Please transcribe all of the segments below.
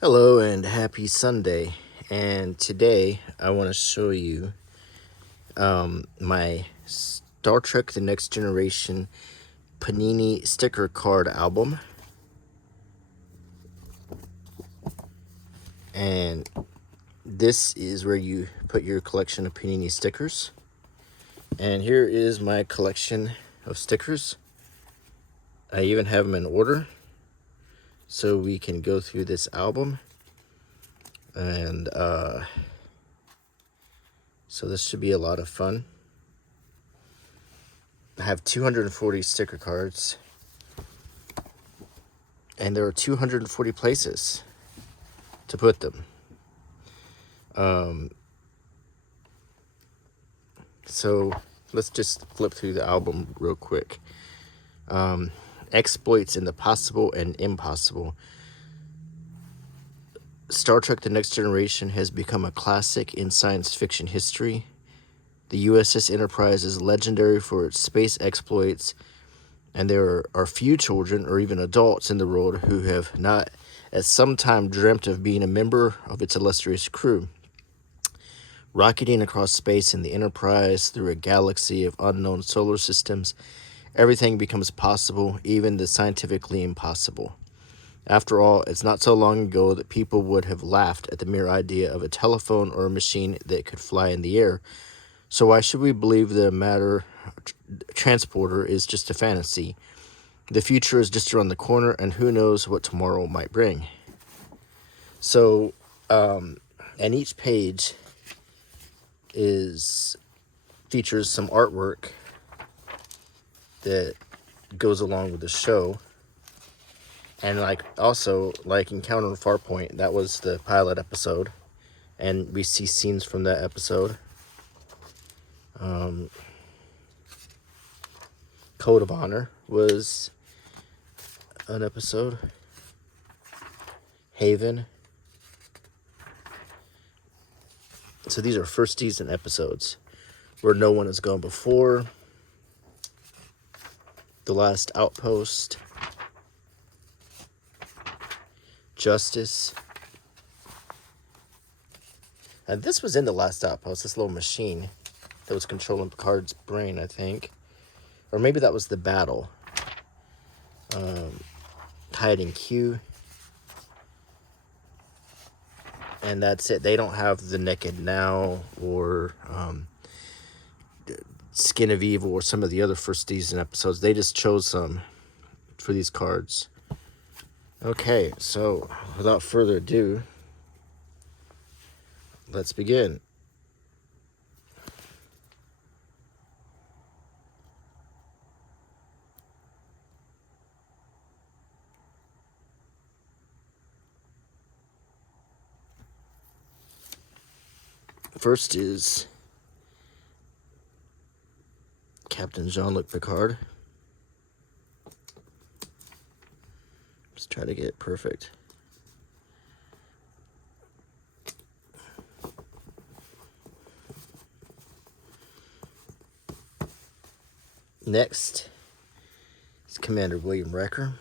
Hello and happy Sunday. And today I want to show you my Star Trek The Next Generation Panini sticker card album. And this is where you put your collection of Panini stickers. And here is my collection of stickers. I even have them in order so we can go through this album. And so this should be a lot of fun. I have 240 sticker cards, and there are 240 places to put them. So let's just flip through the album real quick. Exploits in the possible and impossible. Star Trek The Next Generation has become a classic in science fiction history. The USS Enterprise is legendary for its space exploits, and there are few children or even adults in the world who have not at some time dreamt of being a member of its illustrious crew. Rocketing across space in the Enterprise through a galaxy of unknown solar systems, everything becomes possible, even the scientifically impossible. After all, it's not so long ago that people would have laughed at the mere idea of a telephone or a machine that could fly in the air. So why should we believe the matter transporter is just a fantasy? The future is just around the corner, and who knows what tomorrow might bring. So, and each page features some artwork that goes along with the show. And also Encounter At Farpoint, that was the pilot episode, and we see scenes from that episode. Code of Honor was an episode. Haven. So these are first season episodes where no one has gone before. The Last Outpost. Justice. And this was in The Last Outpost, this little machine that was controlling Picard's brain, I think. Or maybe that was the battle. Hiding Q. And that's it. They don't have The Naked Now or Skin of Evil or some of the other first season episodes. They just chose some for these cards. Okay, so without further ado, let's begin. First is Captain Jean-Luc Picard. Just try to get it perfect. Next is Commander William Wrecker.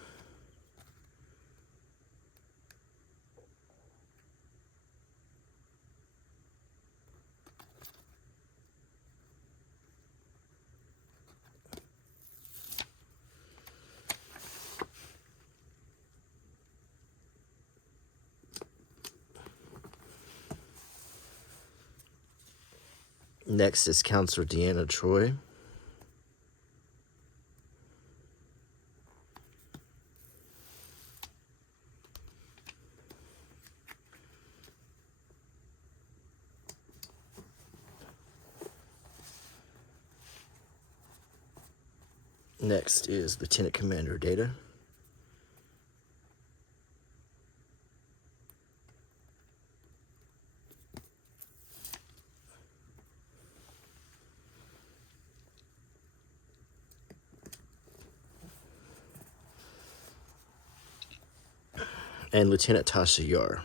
Next is Counselor Deanna Troi. Next is Lieutenant Commander Data. And Lieutenant Tasha Yar.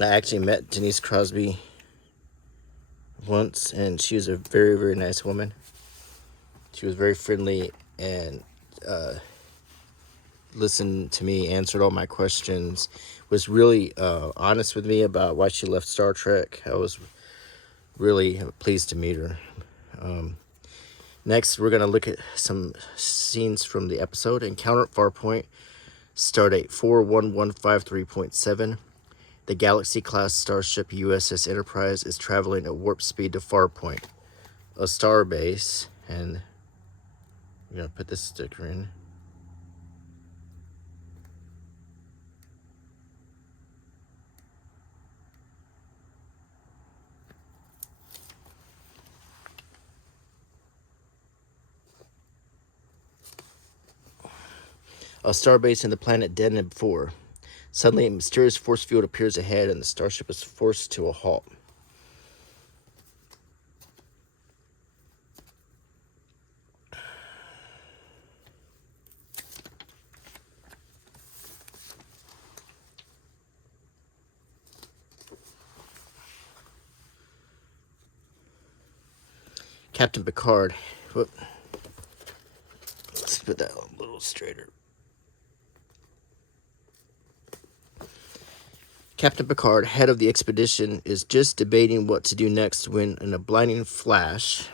I actually met Denise Crosby once, and she was a very, very nice woman. She was very friendly and listened to me, answered all my questions, was really honest with me about why she left Star Trek. I was really pleased to meet her. Next, we're going to look at some scenes from the episode. Encounter at Farpoint, stardate 41153.7. The Galaxy-class starship USS Enterprise is traveling at warp speed to Farpoint, a star base, and I'm going to put this sticker in. A starbase in the planet Deneb 4. Suddenly, a mysterious force field appears ahead, and the starship is forced to a halt. Captain Picard. Whoop. Let's put that a little straighter. Captain Picard, head of the expedition, is just debating what to do next when, in a blinding flash,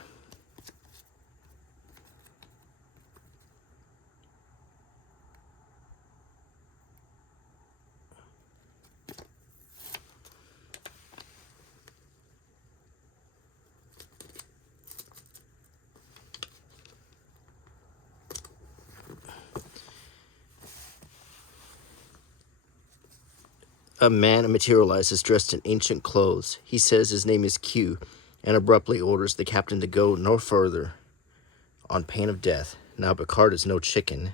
a man materializes dressed in ancient clothes. He says his name is Q and abruptly orders the captain to go no further on pain of death. Now Picard is no chicken.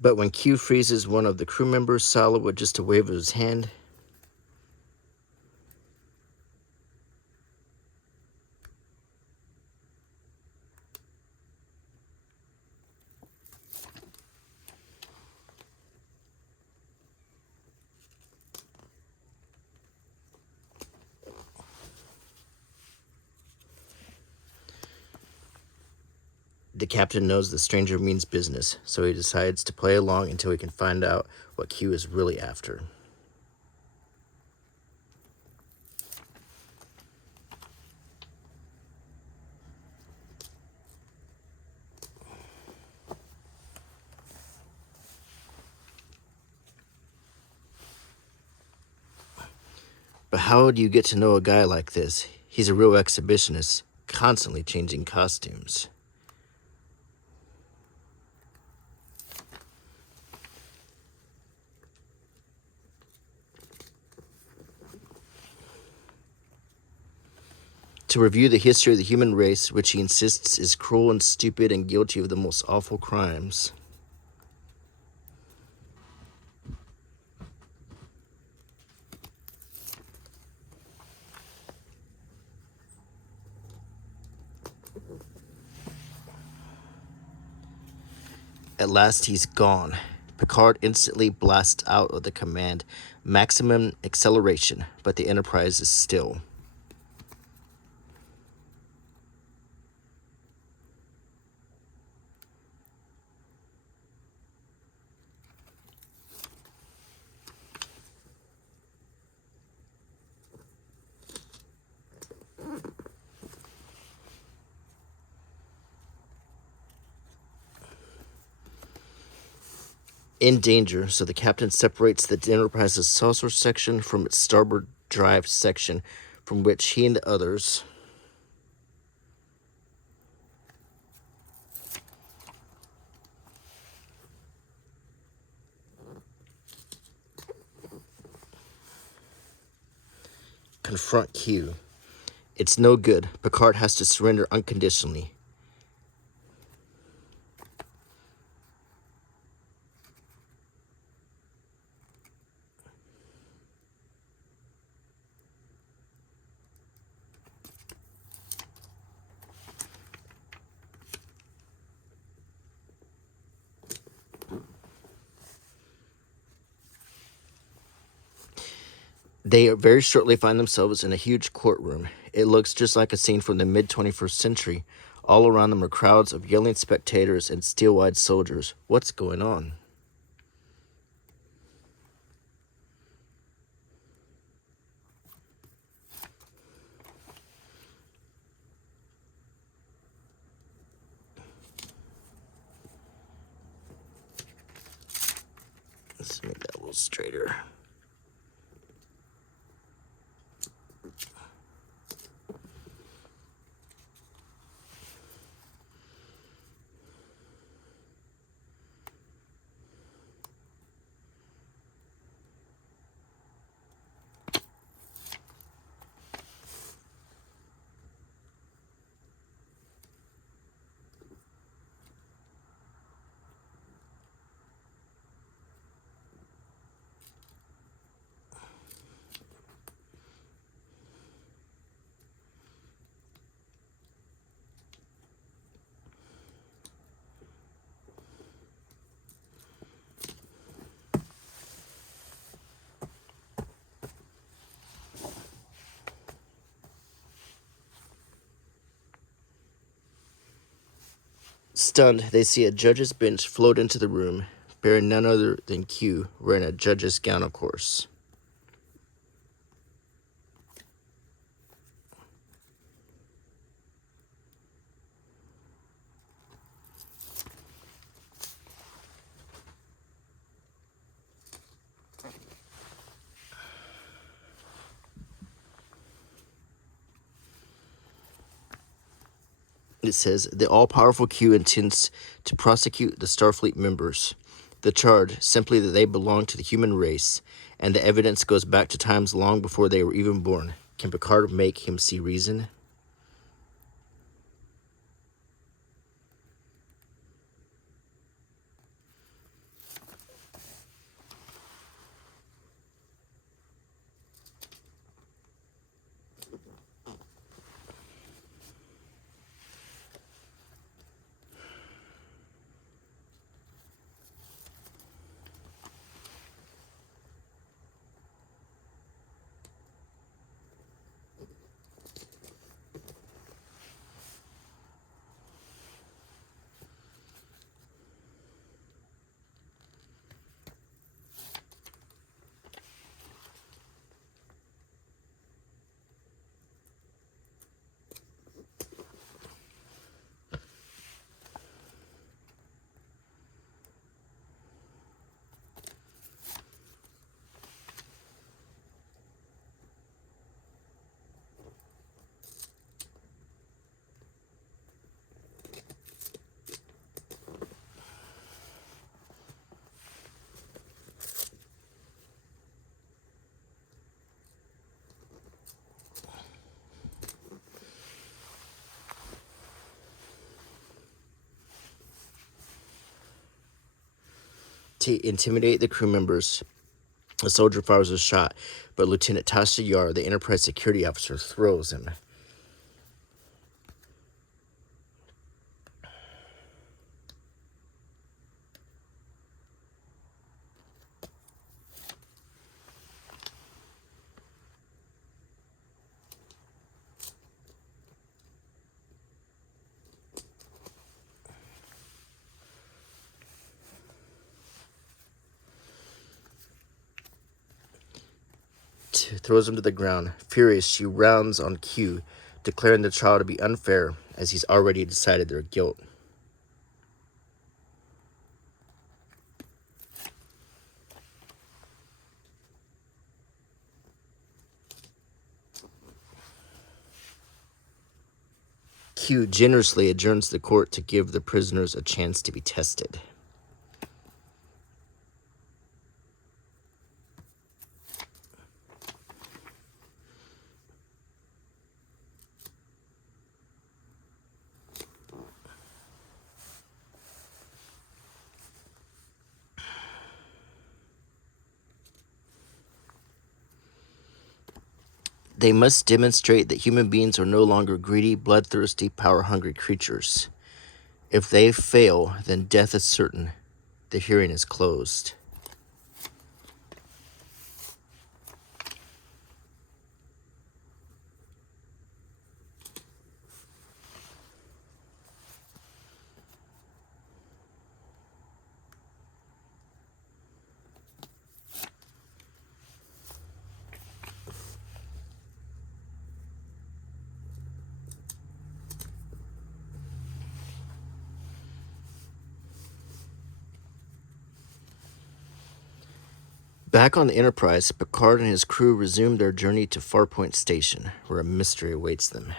But when Q freezes one of the crew members solid with just a wave of his hand, the captain knows the stranger means business, so he decides to play along until he can find out what Q is really after. But how do you get to know a guy like this? He's a real exhibitionist, constantly changing costumes. To review the history of the human race, which he insists is cruel and stupid and guilty of the most awful crimes. At last he's gone. Picard instantly blasts out of the command maximum acceleration, but the Enterprise is still. In danger, so the captain separates the Enterprise's saucer section from its starboard drive section, from which he and the others confront Q. It's no good. Picard has to surrender unconditionally. They very shortly find themselves in a huge courtroom. It looks just like a scene from the mid-21st century. All around them are crowds of yelling spectators and steel-eyed soldiers. What's going on? Let's make that a little straighter. Stunned, they see a judge's bench float into the room, bearing none other than Q, wearing a judge's gown, of course. It says, the all-powerful Q intends to prosecute the Starfleet members. The charge, simply that they belong to the human race, and the evidence goes back to times long before they were even born. Can Picard make him see reason? To intimidate the crew members, a soldier fires a shot, but Lieutenant Tasha Yar, the Enterprise security officer, throws him. Throws him to the ground. Furious, she rounds on Q, declaring the trial to be unfair, as he's already decided their guilt. Q generously adjourns the court to give the prisoners a chance to be tested. They must demonstrate that human beings are no longer greedy, bloodthirsty, power-hungry creatures. If they fail, then death is certain. The hearing is closed. Back on the Enterprise, Picard and his crew resume their journey to Farpoint Station, where a mystery awaits them.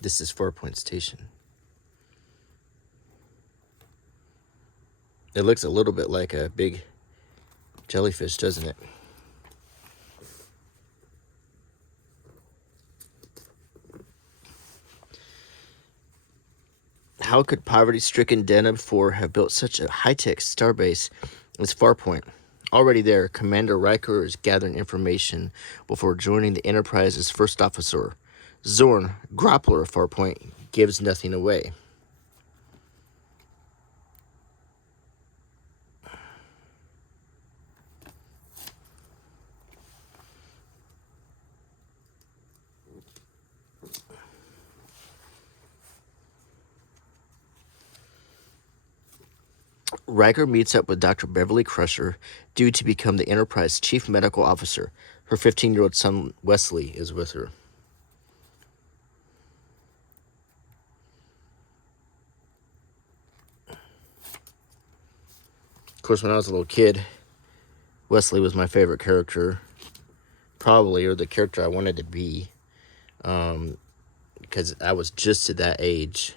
This is Farpoint Station. It looks a little bit like a big jellyfish, doesn't it? How could poverty-stricken Deneb 4 have built such a high-tech starbase as Farpoint? Already there, Commander Riker is gathering information before joining the Enterprise's first officer. Zorn, grappler of Farpoint, gives nothing away. Riker meets up with Dr. Beverly Crusher, due to become the Enterprise chief medical officer. Her 15-year-old son, Wesley, is with her. Of course, when I was a little kid, Wesley was my favorite character, probably, or the character I wanted to be, because I was just at that age.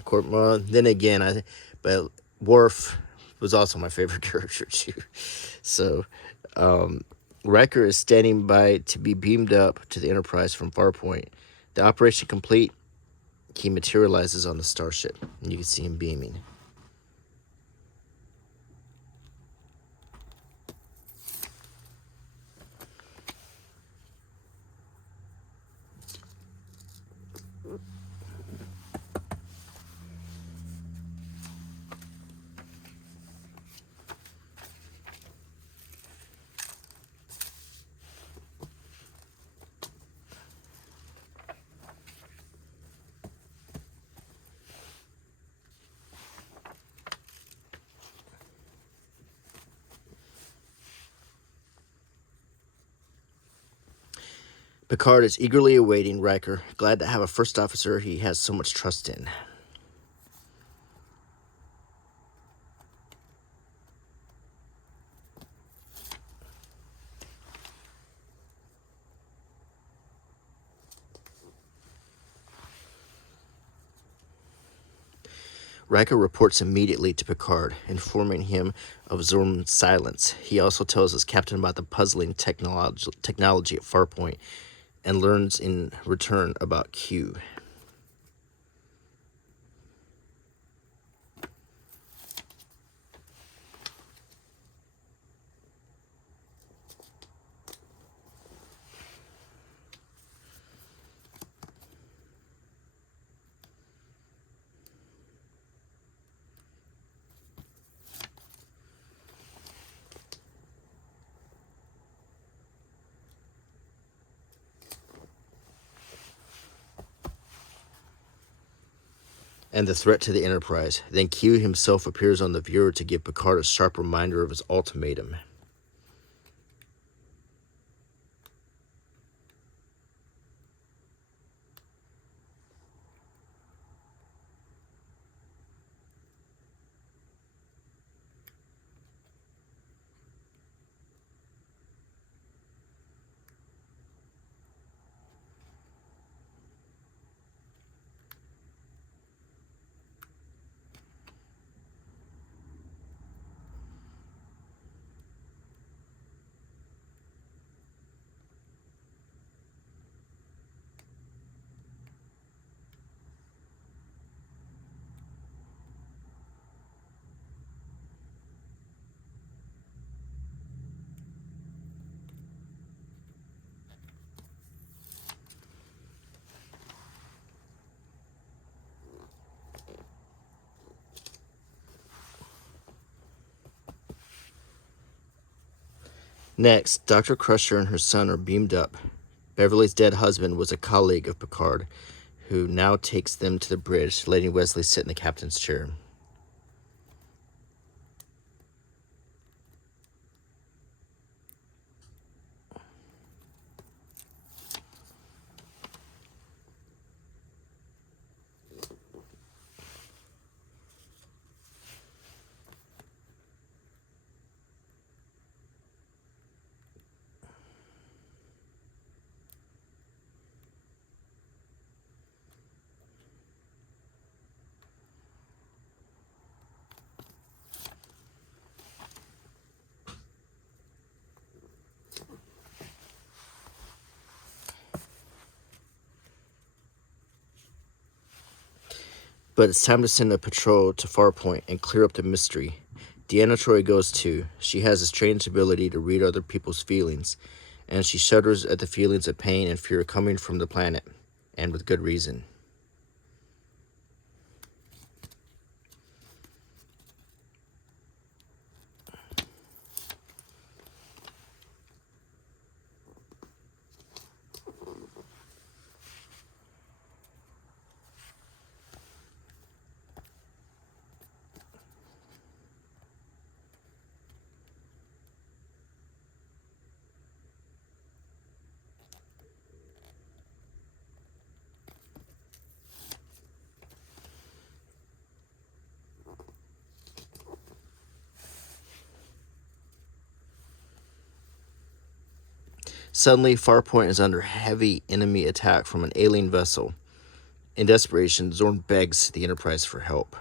Of course, well, then again, but Worf was also my favorite character too. So, Riker is standing by to be beamed up to the Enterprise from Farpoint. The operation complete, he materializes on the starship, and you can see him beaming. Picard is eagerly awaiting Riker, glad to have a first officer he has so much trust in. Riker reports immediately to Picard, informing him of Zorn's silence. He also tells his captain about the puzzling technology at Farpoint, and learns in return about Q. And the threat to the Enterprise. Then Q himself appears on the viewer to give Picard a sharp reminder of his ultimatum. Next, Dr. Crusher and her son are beamed up. Beverly's dead husband was a colleague of Picard, who now takes them to the bridge, letting Wesley sit in the captain's chair. But it's time to send a patrol to Farpoint and clear up the mystery. Deanna Troy goes too. She has a strange ability to read other people's feelings, and she shudders at the feelings of pain and fear coming from the planet, and with good reason. Suddenly, Farpoint is under heavy enemy attack from an alien vessel. In desperation, Zorn begs the Enterprise for help.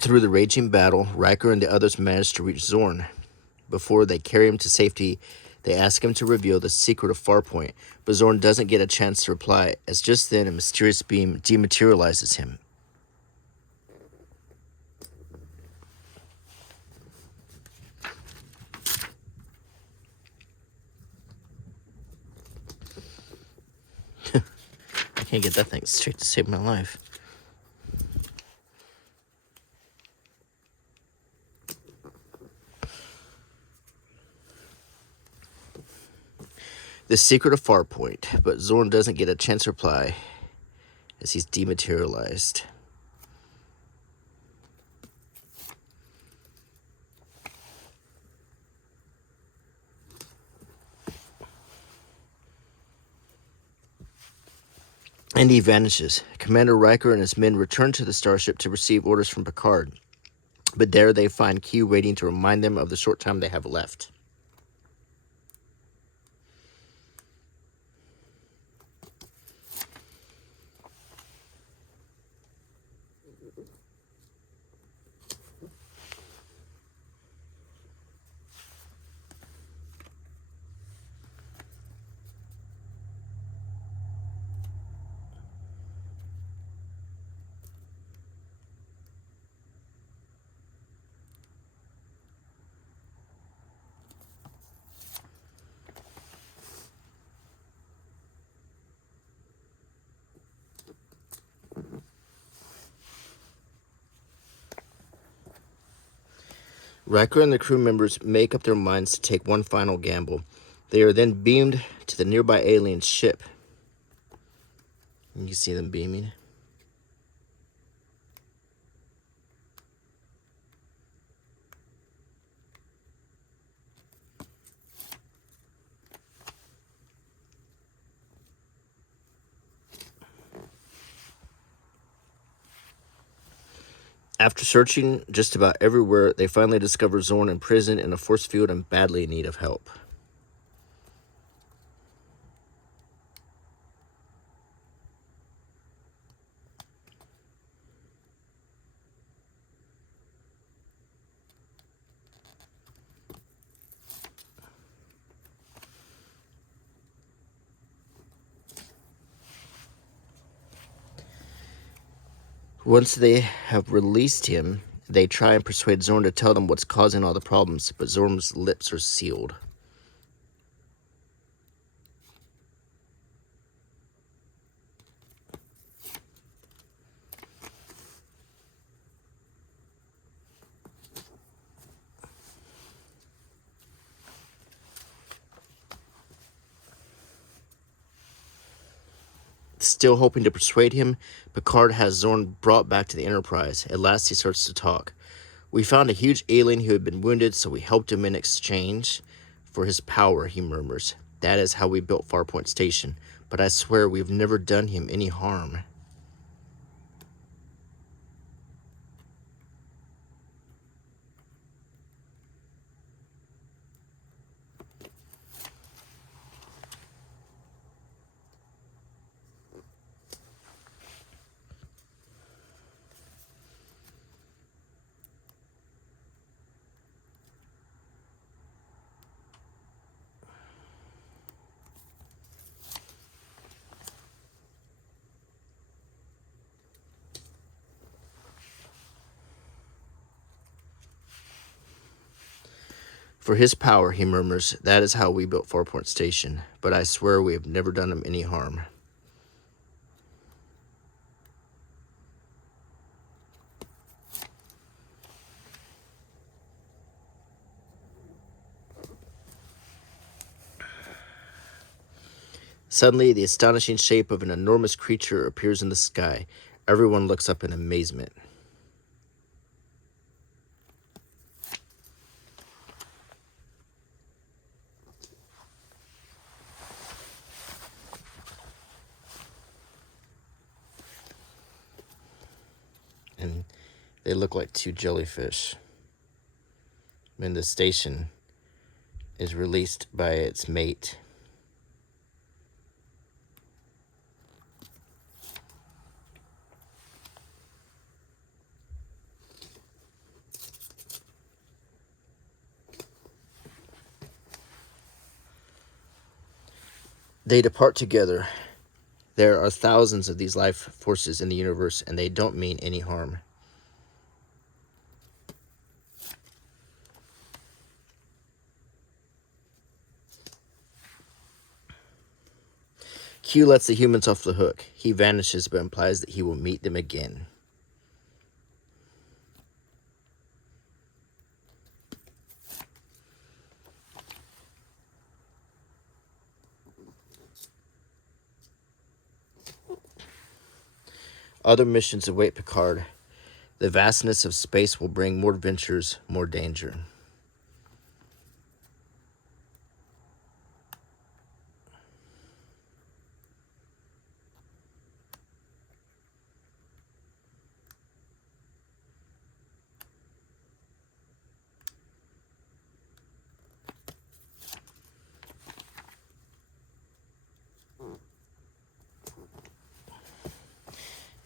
Through the raging battle, Riker and the others manage to reach Zorn. Before they carry him to safety, they ask him to reveal the secret of Farpoint, but Zorn doesn't get a chance to reply, as just then a mysterious beam dematerializes him. I can't get that thing straight to save my life. The secret of Farpoint, but Zorn doesn't get a chance to reply as he's dematerialized. And he vanishes. Commander Riker and his men return to the starship to receive orders from Picard, but there they find Q waiting to remind them of the short time they have left. Riker and the crew members make up their minds to take one final gamble. They are then beamed to the nearby alien ship. You can see them beaming. After searching just about everywhere, they finally discover Zorn imprisoned in a force field and badly in need of help. Once they have released him, they try and persuade Zorn to tell them what's causing all the problems, but Zorn's lips are sealed. Still hoping to persuade him, Picard has Zorn brought back to the Enterprise. At last he starts to talk. We found a huge alien who had been wounded, so we helped him in exchange for his power, he murmurs. That is how we built Farpoint Station, but I swear we've never done him any harm. For his power, he murmurs, that is how we built Farpoint Station, but I swear we have never done him any harm. Suddenly, the astonishing shape of an enormous creature appears in the sky. Everyone looks up in amazement. And they look like two jellyfish. When the station is released by its mate. They depart together. There are thousands of these life forces in the universe, and they don't mean any harm. Q lets the humans off the hook. He vanishes, but implies that he will meet them again. Other missions await Picard. The vastness of space will bring more adventures, more danger.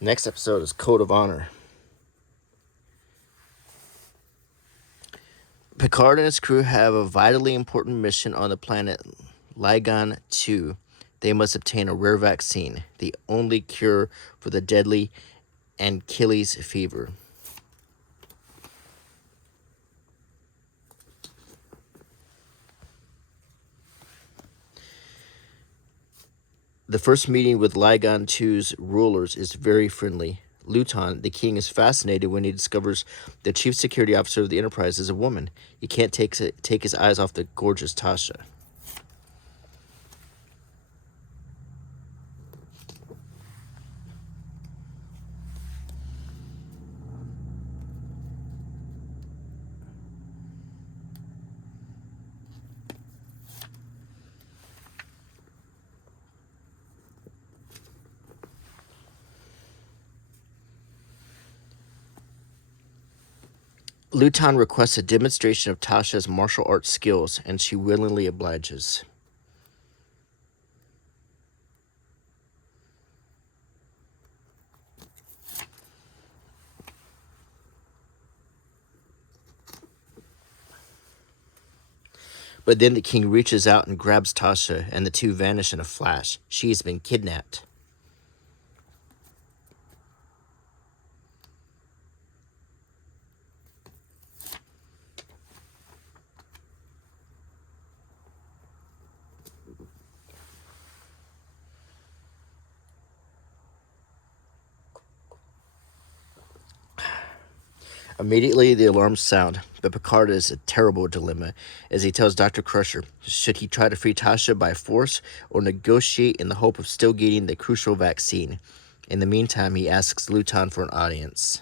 Next episode is Code of Honor. Picard and his crew have a vitally important mission on the planet Lygon 2. They must obtain a rare vaccine, the only cure for the deadly Anchises fever. The first meeting with Lygon 2's rulers is very friendly. Luton, the king, is fascinated when he discovers the chief security officer of the Enterprise is a woman. He can't take his eyes off the gorgeous Tasha. Luton requests a demonstration of Tasha's martial arts skills, and she willingly obliges. But then the king reaches out and grabs Tasha, and the two vanish in a flash. She has been kidnapped. Immediately, the alarms sound, but Picard is a terrible dilemma as he tells Dr. Crusher, should he try to free Tasha by force or negotiate in the hope of still getting the crucial vaccine? In the meantime, he asks Luton for an audience.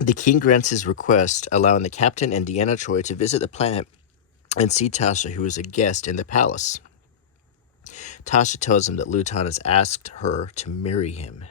The king grants his request, allowing the captain and Deanna Troi to visit the planet and see Tasha, who is a guest in the palace. Tasha tells him that Luton has asked her to marry him.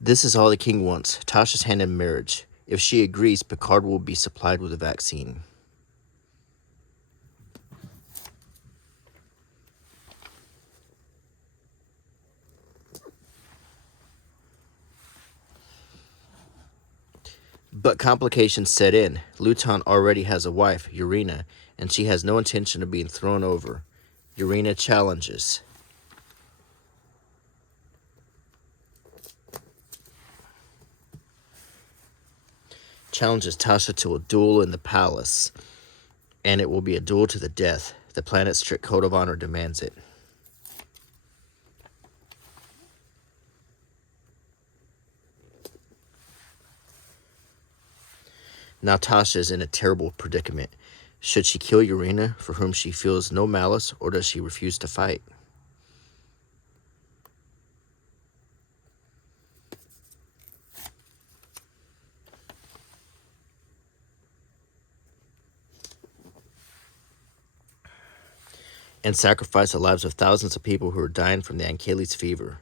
This is all the king wants, Tasha's hand in marriage. If she agrees, Picard will be supplied with a vaccine. But complications set in. Luton already has a wife, Urena, and she has no intention of being thrown over. Urena challenges. Challenges Tasha to a duel in the palace, and it will be a duel to the death. The planet's strict code of honor demands it. Now Tasha is in a terrible predicament. Should she kill Urena, for whom she feels no malice, or does she refuse to fight? And sacrifice the lives of thousands of people who are dying from the Anchises fever.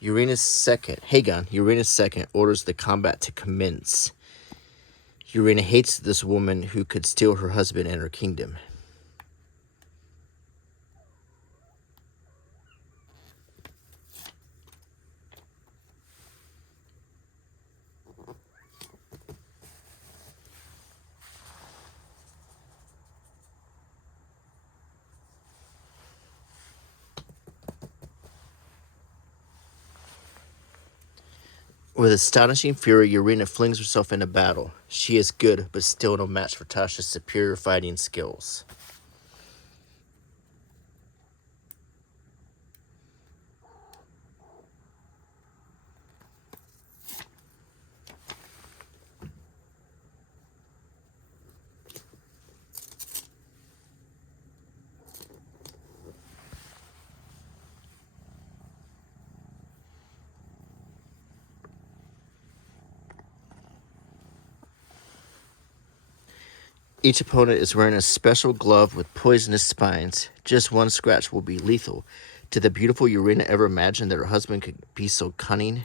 Urena's second orders the combat to commence. Urena hates this woman who could steal her husband and her kingdom. With astonishing fury, Urena flings herself into battle. She is good, but still no match for Tasha's superior fighting skills. Each opponent is wearing a special glove with poisonous spines. Just one scratch will be lethal. Did the beautiful Urena ever imagine that her husband could be so cunning?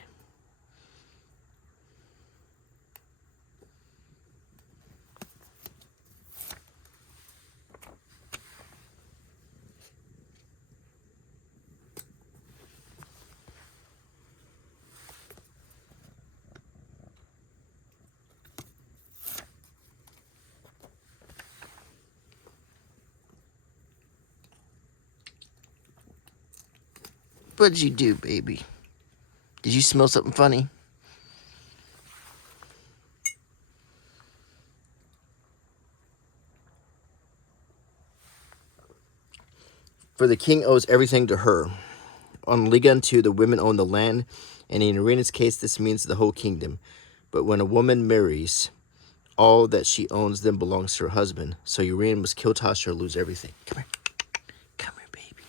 What'd you do, baby? Did you smell something funny? For the king owes everything to her. On Ligan 2, the women own the land And in Irina's case, this means the whole kingdom. But when a woman marries, all that she owns then belongs to her husband. So Irina must kill Tasha or lose everything. Come here. Come here, baby.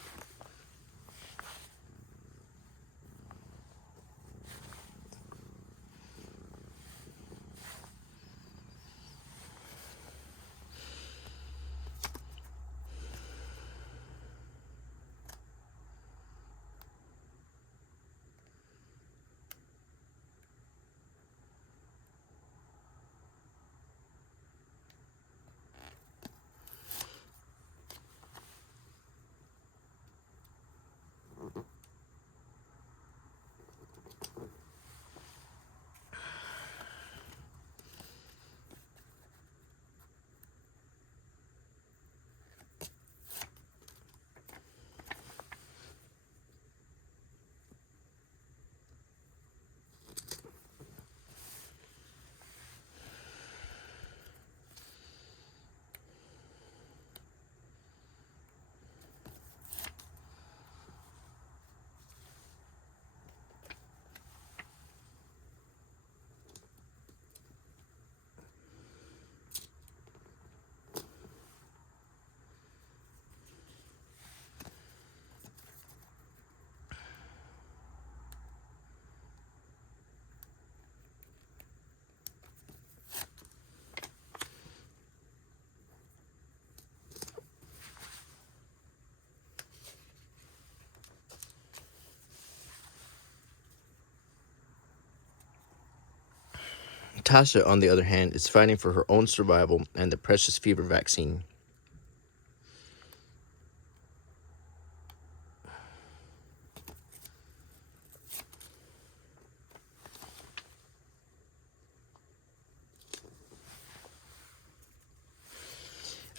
Tasha, on the other hand, is fighting for her own survival and the precious fever vaccine.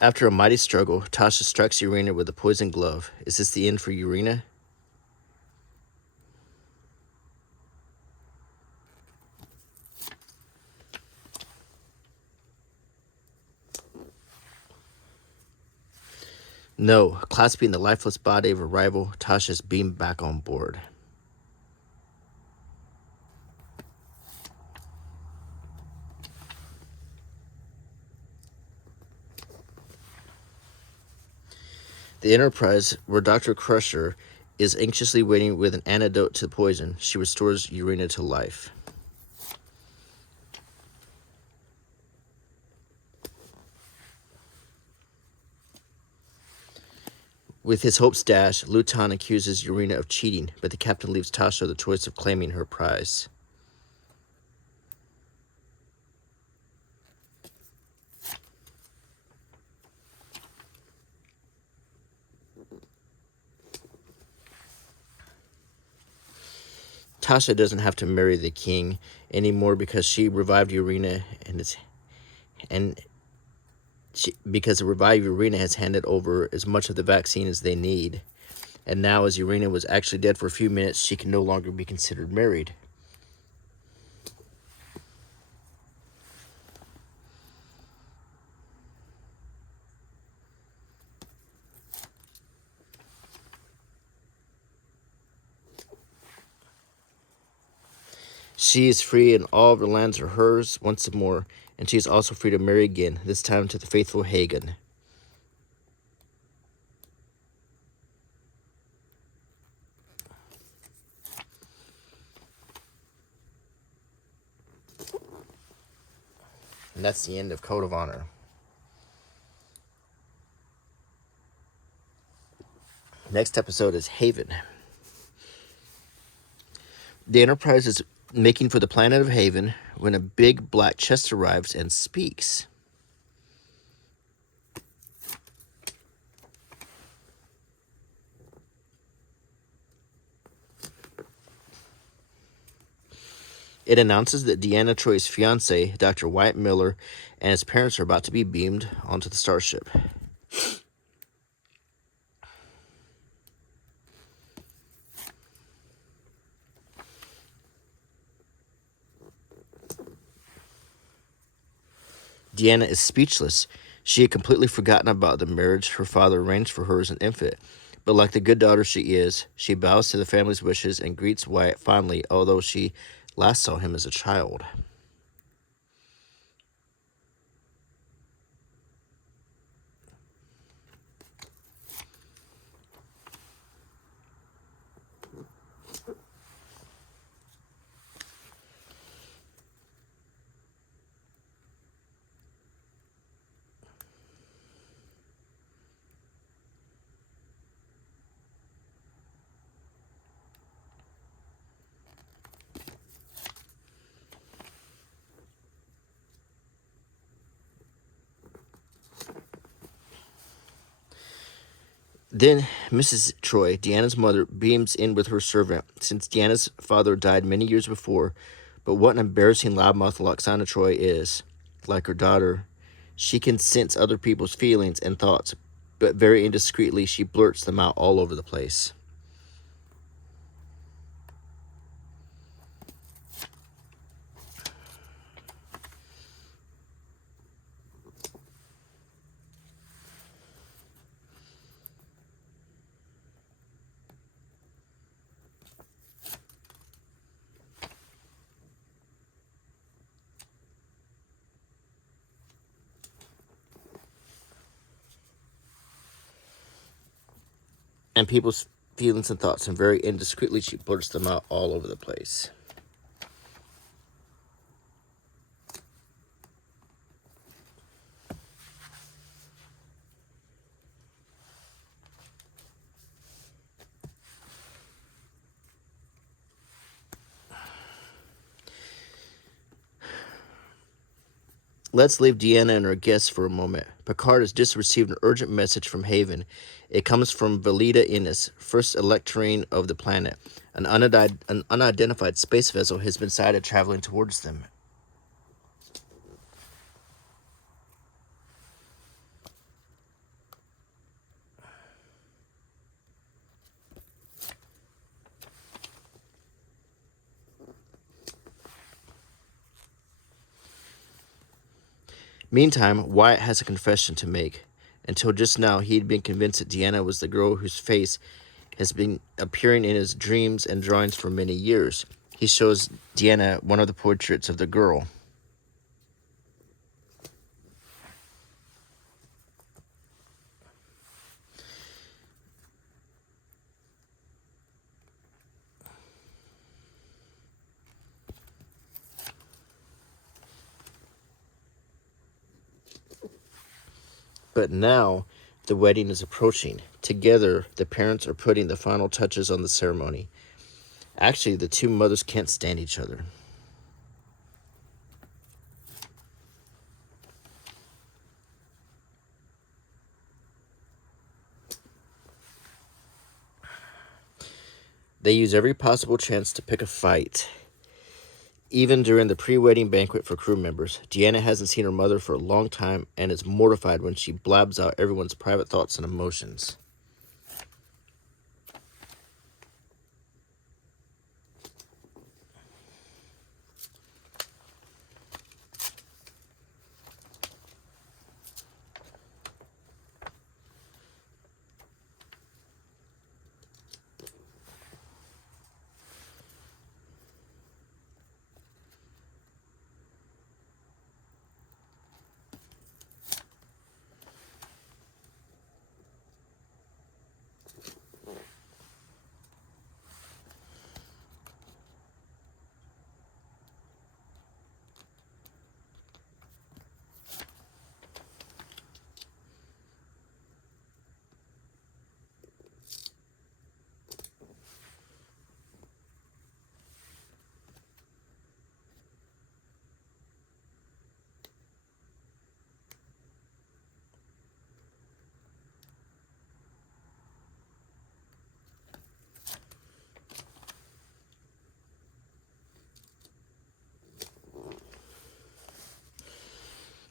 After a mighty struggle, Tasha strikes Irina with a poison glove. Is this the end for Irina? No. Clasping the lifeless body of her rival, Tasha is beamed back on board. The Enterprise, where Dr. Crusher is anxiously waiting with an antidote to the poison, she restores Irina to life. With his hopes dashed, Luton accuses Irina of cheating, but the captain leaves Tasha the choice of claiming her prize. Tasha doesn't have to marry the king anymore because she revived Irina because the revived Irina has handed over as much of the vaccine as they need. And now, as Irina was actually dead for a few minutes, she can no longer be considered married. She is free and all of her lands are hers once more, and she is also free to marry again, this time to the faithful Hagen. And that's the end of Code of Honor. Next episode is Haven. The Enterprise is making for the planet of Haven when a big black chest arrives and speaks. It announces that Deanna Troy's fiancé, Dr. Wyatt Miller, and his parents are about to be beamed onto the starship. Deanna is speechless. She had completely forgotten about the marriage her father arranged for her as an infant. But like the good daughter she is, she bows to the family's wishes and greets Wyatt fondly, although she last saw him as a child. Then Mrs. Troy, Deanna's mother, beams in with her servant, since Deanna's father died many years before. But what an embarrassing loudmouth Loxana Troy is. Like her daughter, she can sense other people's feelings and thoughts, but very indiscreetly she blurts them out all over the place. And people's feelings and thoughts, and very indiscreetly she blurts them out all over the place. Let's leave Deanna and her guests for a moment. Picard has just received an urgent message from Haven. It comes from Velida Innes, first electrine of the planet. An unidentified space vessel has been sighted traveling towards them. Meantime, Wyatt has a confession to make. Until just now, he had been convinced that Deanna was the girl whose face has been appearing in his dreams and drawings for many years. He shows Deanna one of the portraits of the girl. But now, the wedding is approaching. Together, the parents are putting the final touches on the ceremony. Actually, the two mothers can't stand each other. They use every possible chance to pick a fight. Even during the pre-wedding banquet for crew members, Deanna hasn't seen her mother for a long time and is mortified when she blabs out everyone's private thoughts and emotions.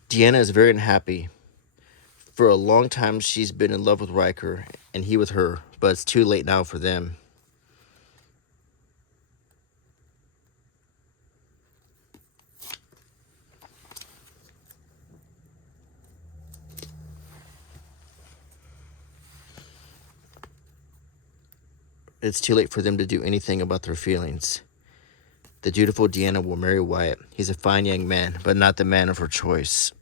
Deanna is very unhappy. For a long time, she's been in love with Riker, and he with her, but it's too late now for them. it's too late for them to do anything about their feelings. The dutiful Deanna will marry Wyatt. He's a fine young man, but not the man of her choice.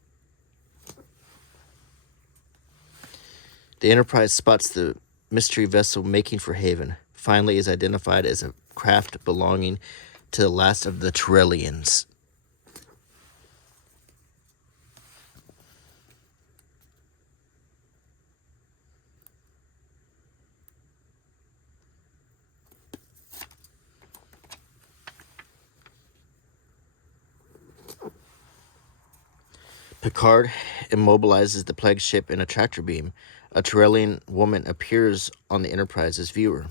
The Enterprise spots the mystery vessel making for haven. Finally is identified as a craft belonging to the last of the Tyrellians. Picard immobilizes the plague ship in a tractor beam. A Tyrellian woman appears on the Enterprise's viewer.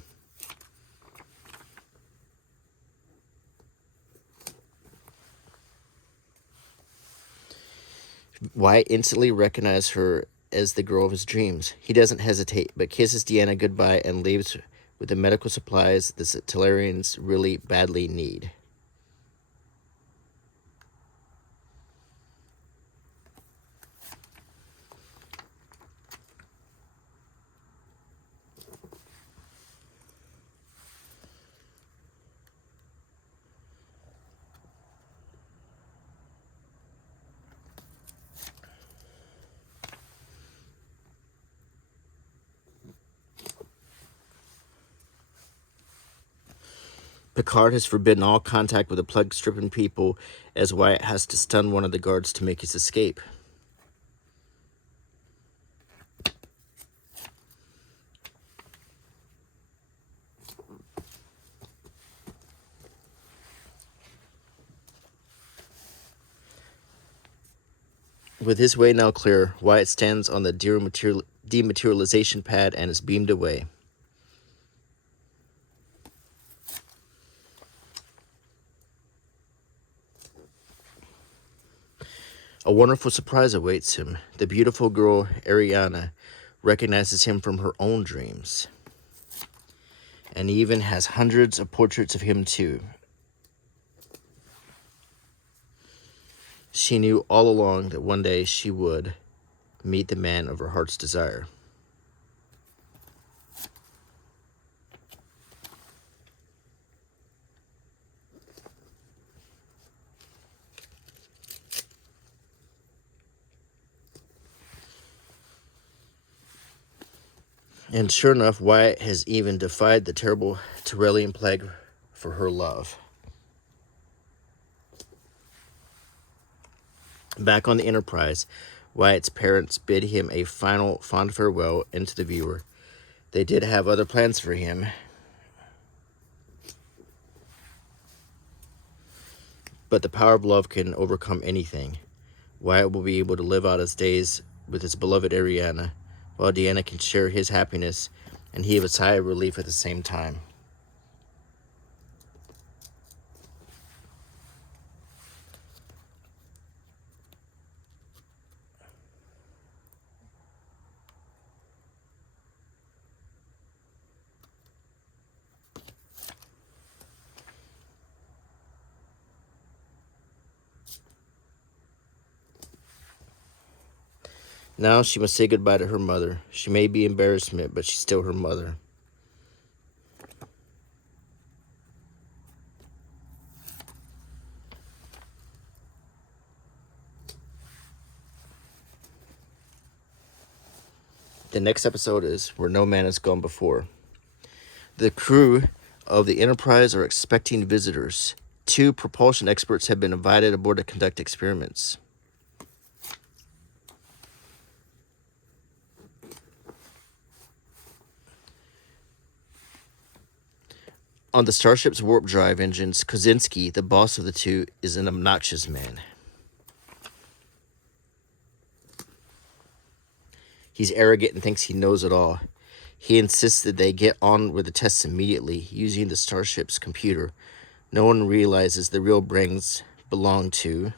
Wyatt instantly recognizes her as the girl of his dreams. He doesn't hesitate, but kisses Deanna goodbye and leaves with the medical supplies the Tellarians really badly need. Picard has forbidden all contact with the plague-stricken people, as Wyatt has to stun one of the guards to make his escape. With his way now clear, Wyatt stands on the dematerialization pad and is beamed away. A wonderful surprise awaits him. The beautiful girl, Ariana, recognizes him from her own dreams, and even has hundreds of portraits of him too. She knew all along that one day she would meet the man of her heart's desire. And sure enough, Wyatt has even defied the terrible Tyrellian plague for her love. Back on the Enterprise, Wyatt's parents bid him a final fond farewell into the viewer. They did have other plans for him, but the power of love can overcome anything. Wyatt will be able to live out his days with his beloved Ariana, while Deanna can share his happiness and heave a sigh of relief at the same time. Now she must say goodbye to her mother. She may be embarrassment, but she's still her mother. The next episode is Where No Man Has Gone Before. The crew of the Enterprise are expecting visitors. 2 propulsion experts have been invited aboard to conduct experiments. On the starship's warp drive engines, Kozinski, the boss of the 2, is an obnoxious man. He's arrogant and thinks he knows it all. He insists that they get on with the tests immediately, using the starship's computer. No one realizes the real brains belong to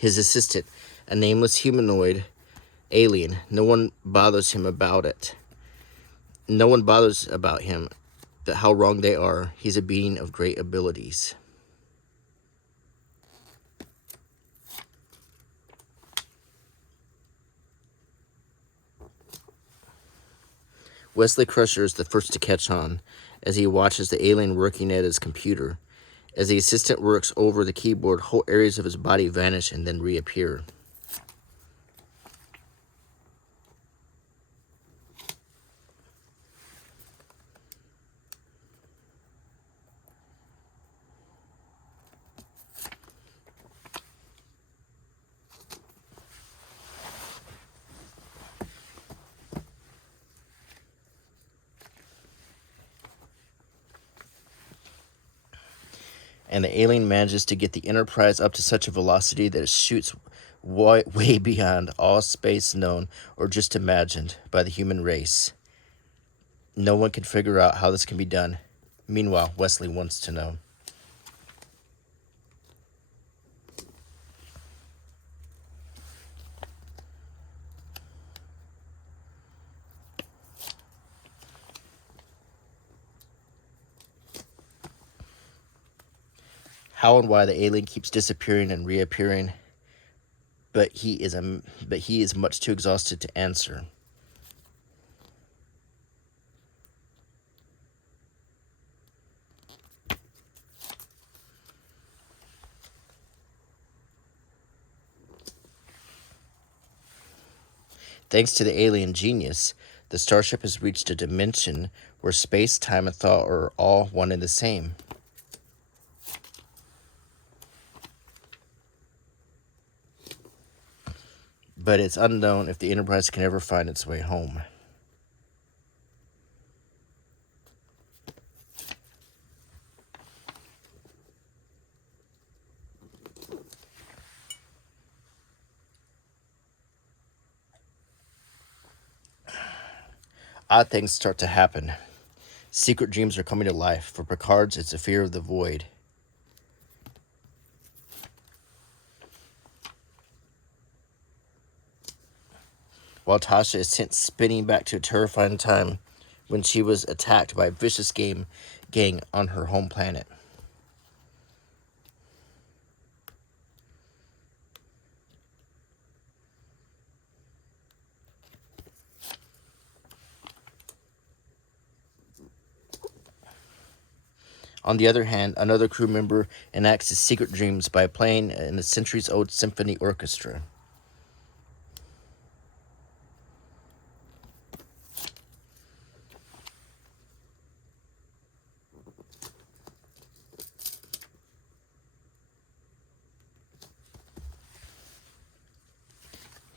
his assistant, a nameless humanoid Alien. No one bothers him about it. No one bothers about him, that how wrong they are. He's a being of great abilities. Wesley Crusher is the first to catch on as he watches the alien working at his computer. As the assistant works over the keyboard, whole areas of his body vanish and then reappear. And the alien manages to get the Enterprise up to such a velocity that it shoots way beyond all space known or just imagined by the human race. No one can figure out how this can be done. Meanwhile, Wesley wants to know. How and why the alien keeps disappearing and reappearing, but he is much too exhausted to answer. Thanks to the alien genius, the starship has reached a dimension where space, time, and thought are all one and the same. But it's unknown if the Enterprise can ever find its way home. Odd things start to happen. Secret dreams are coming to life. For Picard's, it's a fear of the void. While Tasha is sent spinning back to a terrifying time when she was attacked by a vicious gang on her home planet. On the other hand, another crew member enacts his secret dreams by playing in a centuries-old symphony orchestra.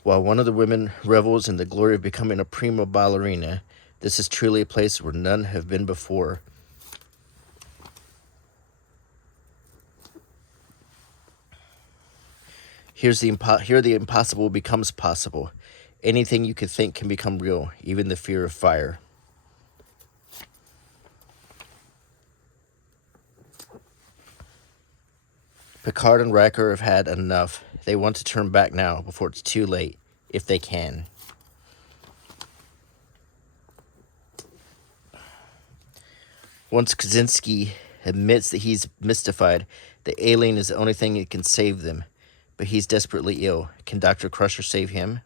While one of the women revels in the glory of becoming a prima ballerina, this is truly a place where none have been before. Here the impossible becomes possible. Anything you could think can become real, even the fear of fire. Picard and Riker have had enough. They want to turn back now, before it's too late, if they can. Once Kaczynski admits that he's mystified, the alien is the only thing that can save them. But he's desperately ill. Can Dr. Crusher save him?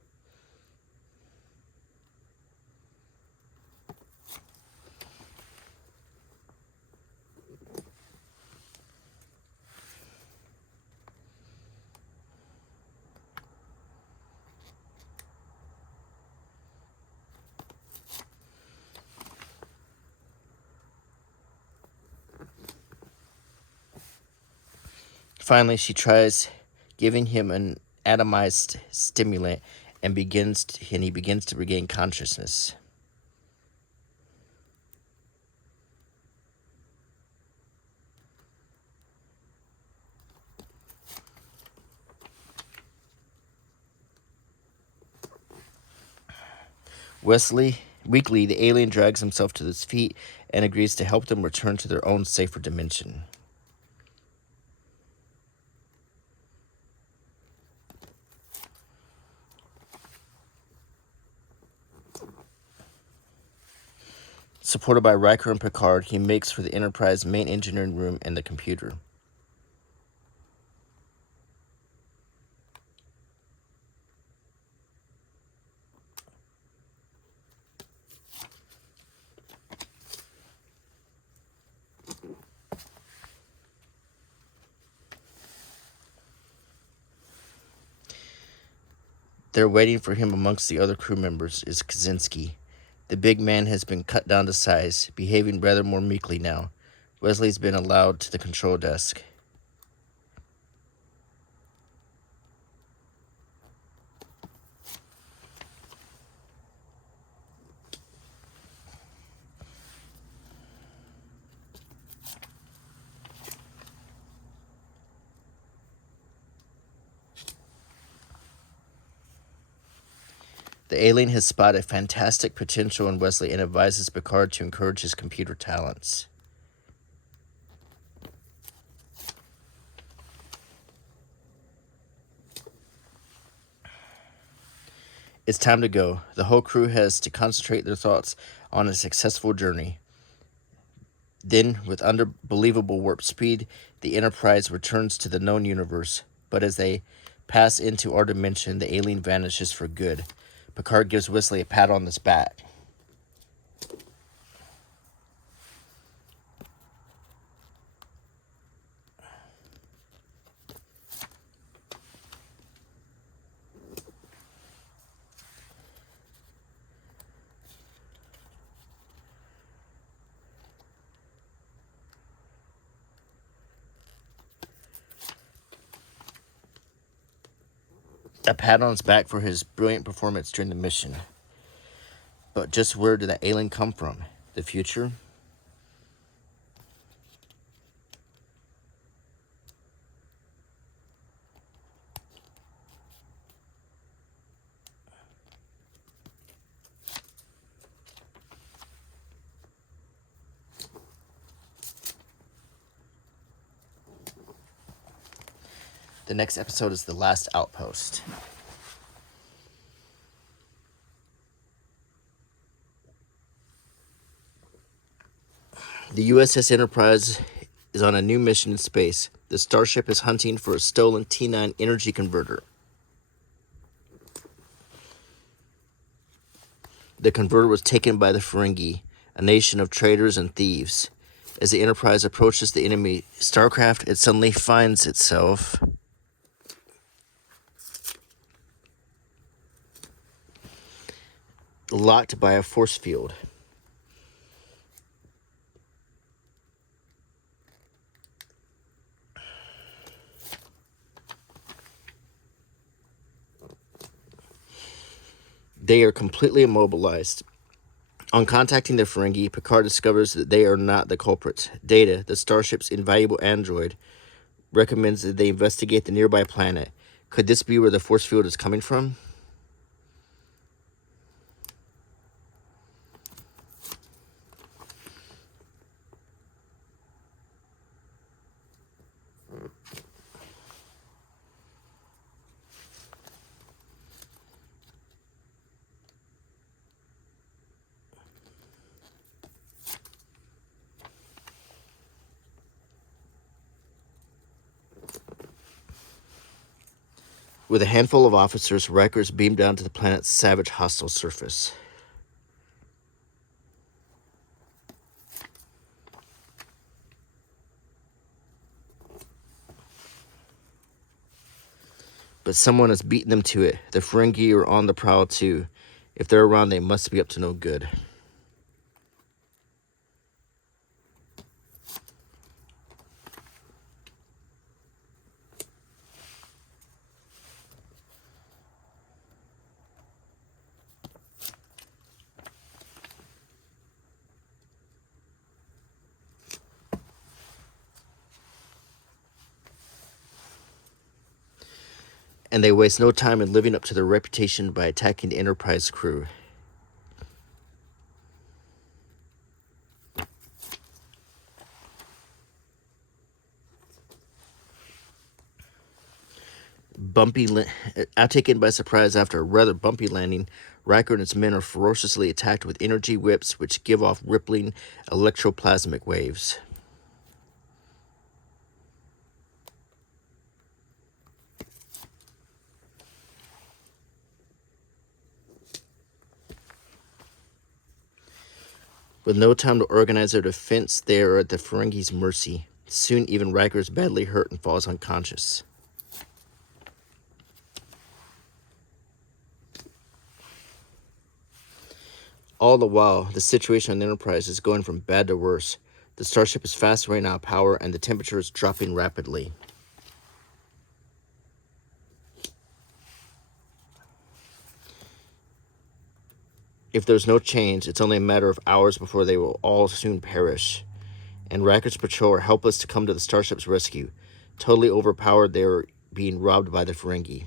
Finally, she tries giving him an atomized stimulant and he begins to regain consciousness. Weakly, the alien drags himself to his feet and agrees to help them return to their own safer dimension. Supported by Riker and Picard, he makes for the Enterprise main engineering room and the computer. There waiting for him amongst the other crew members is Kaczynski. The big man has been cut down to size, behaving rather more meekly now. Wesley's been allowed to the control desk. The alien has spotted fantastic potential in Wesley and advises Picard to encourage his computer talents. It's time to go. The whole crew has to concentrate their thoughts on a successful journey. Then, with unbelievable warp speed, the Enterprise returns to the known universe, but as they pass into our dimension, the alien vanishes for good. Picard gives Wesley a pat on his back. A pat on his back for his brilliant performance during the mission. But just where did that alien come from? The future? The next episode is The Last Outpost. The USS Enterprise is on a new mission in space. The starship is hunting for a stolen T9 energy converter. The converter was taken by the Ferengi, a nation of traitors and thieves. As the Enterprise approaches the enemy starcraft, it suddenly finds itself locked by a force field. They are completely immobilized. On contacting the Ferengi, Picard discovers that they are not the culprits. Data, the starship's invaluable android, recommends that they investigate the nearby planet. Could this be where the force field is coming from? With a handful of officers, Riker is beamed down to the planet's savage, hostile surface. But someone has beaten them to it. The Ferengi are on the prowl too. If they're around, they must be up to no good. And they waste no time in living up to their reputation by attacking the Enterprise crew. Taken by surprise after a rather bumpy landing, Riker and his men are ferociously attacked with energy whips which give off rippling electroplasmic waves. With no time to organize their defense, they are at the Ferengi's mercy. Soon, even Riker is badly hurt and falls unconscious. All the while, the situation on the Enterprise is going from bad to worse. The starship is fast running out of power, and the temperature is dropping rapidly. If there's no change, it's only a matter of hours before they will all soon perish. And Riker's patrol are helpless to come to the starship's rescue. Totally overpowered, they are being robbed by the Ferengi.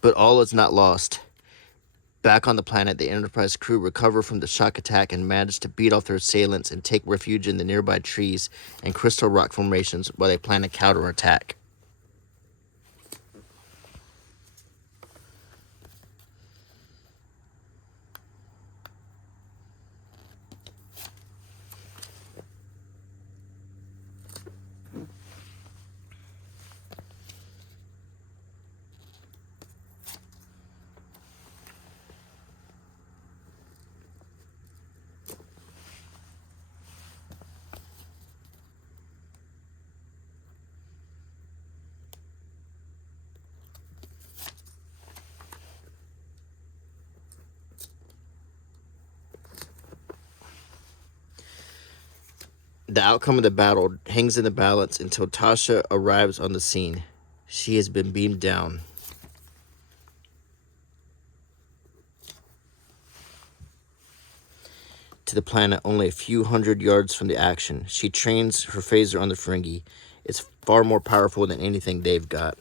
But all is not lost. Back on the planet, the Enterprise crew recover from the shock attack and manage to beat off their assailants and take refuge in the nearby trees and crystal rock formations while they plan a counterattack. The outcome of the battle hangs in the balance until Tasha arrives on the scene. She has been beamed down. To the planet only a few hundred yards from the action. She trains her phaser on the Ferengi. It's far more powerful than anything they've got.